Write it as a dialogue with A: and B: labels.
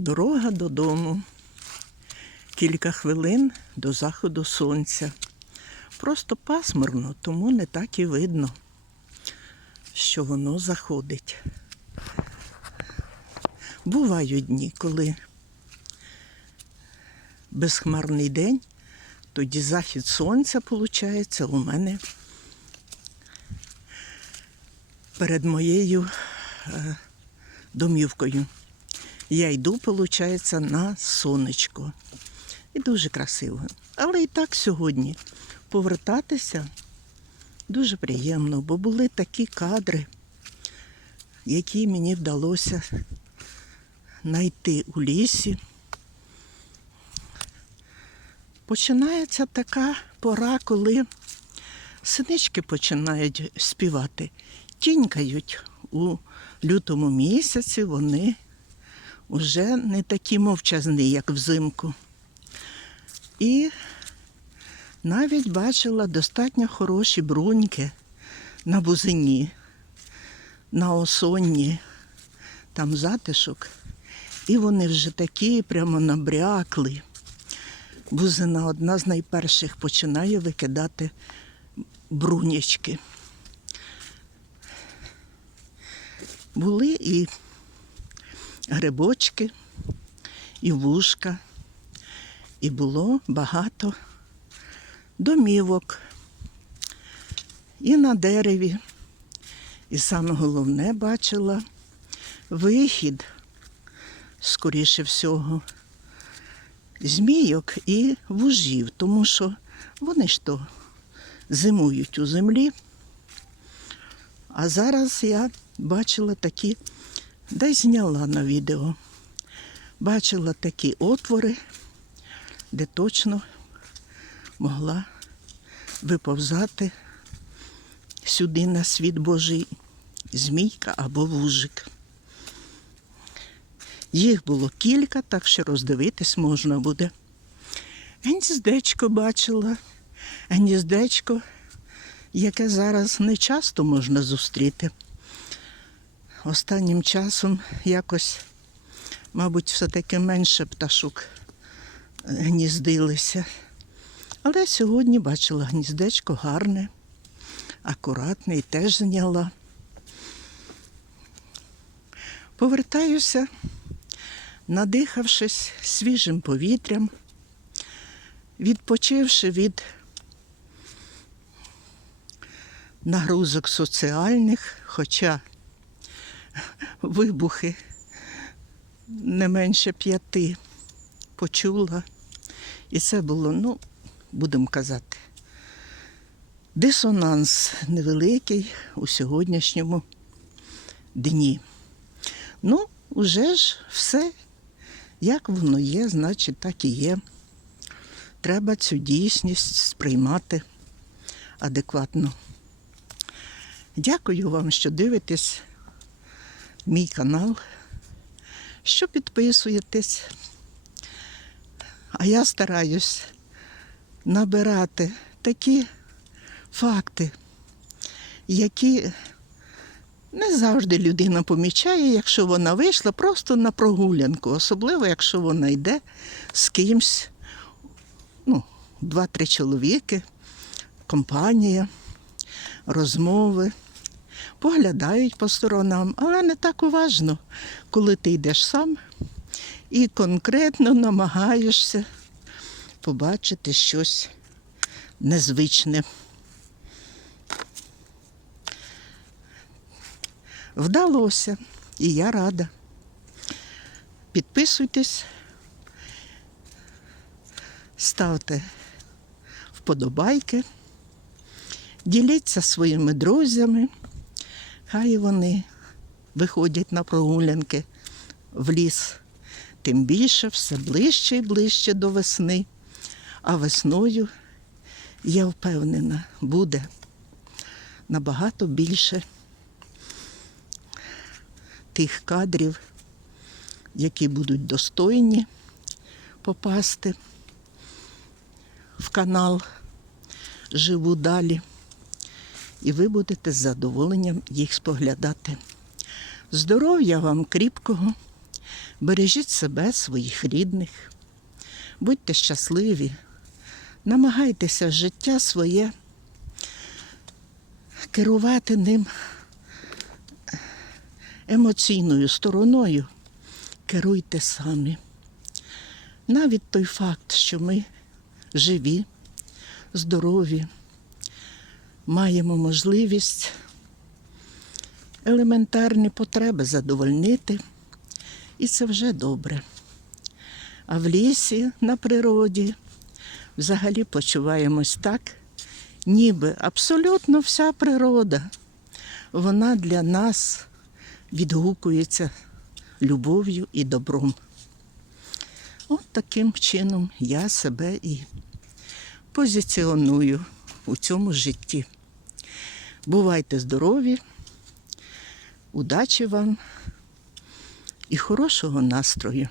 A: Дорога додому. Кілька хвилин до заходу сонця. Просто пасмурно, тому не так і видно, що воно заходить. Бувають дні, коли безхмарний день, тоді захід сонця, виходить, у мене перед моєю е, домівкою. Я йду, виходить, на сонечко. І дуже красиво. Але і так сьогодні повертатися дуже приємно, бо були такі кадри, які мені вдалося знайти у лісі. Починається така пора, коли синички починають співати. Тінькають у лютому місяці, вони вже не такі мовчазні, як взимку. І навіть бачила достатньо хороші бруньки на бузині, на осонні, там затишок. І вони вже такі прямо набрякли. Бузина одна з найперших починає викидати брунячки. Були і грибочки, і вушка, і було багато домівок. І на дереві. І саме головне бачила вихід, скоріше всього, змійок і вужів, тому що вони ж то зимують у землі. А зараз я бачила такі, десь зняла на відео, бачила такі отвори, де точно могла виповзати сюди на світ Божий змійка або вужик. Їх було кілька, так що роздивитись можна буде. Гніздечко бачила, гніздечко, яке зараз не часто можна зустріти. Останнім часом якось, мабуть, все-таки менше пташок гніздилися. Але сьогодні бачила гніздечко гарне, акуратне і теж зняла. Повертаюся, надихавшись свіжим повітрям, відпочивши від нагрузок соціальних, хоча вибухи не менше п'яти почула. І це було, ну, будемо казати, дисонанс невеликий у сьогоднішньому дні. Ну, уже ж все, як воно є, значить, так і є. Треба цю дійсність сприймати адекватно. Дякую вам, що дивитесь мій канал, що підписуєтесь. А я стараюсь набирати такі факти, які не завжди людина помічає, якщо вона вийшла просто на прогулянку, особливо, якщо вона йде з кимсь, ну, два-три чоловіки, компанія, розмови, поглядають по сторонам, але не так уважно, коли ти йдеш сам і конкретно намагаєшся побачити щось незвичне. Вдалося, і я рада. Підписуйтесь, ставте вподобайки, діліться своїми друзями, хай вони виходять на прогулянки в ліс. Тим більше все ближче і ближче до весни. А весною, я впевнена, буде набагато більше тих кадрів, які будуть достойні попасти в канал Живу далі. І ви будете з задоволенням їх споглядати. Здоров'я вам кріпкого, Бережіть себе, своїх рідних, будьте щасливі, намагайтеся життя своє керувати ним емоційною стороною, керуйте самі. Навіть той факт, що ми живі, здорові, маємо можливість елементарні потреби задовольнити, і це вже добре. А в лісі, на природі, взагалі почуваємось так, ніби абсолютно вся природа, вона для нас відгукується любов'ю і добром. От таким чином я себе і позиціоную у цьому житті. Бувайте здорові, удачі вам і хорошого настрою.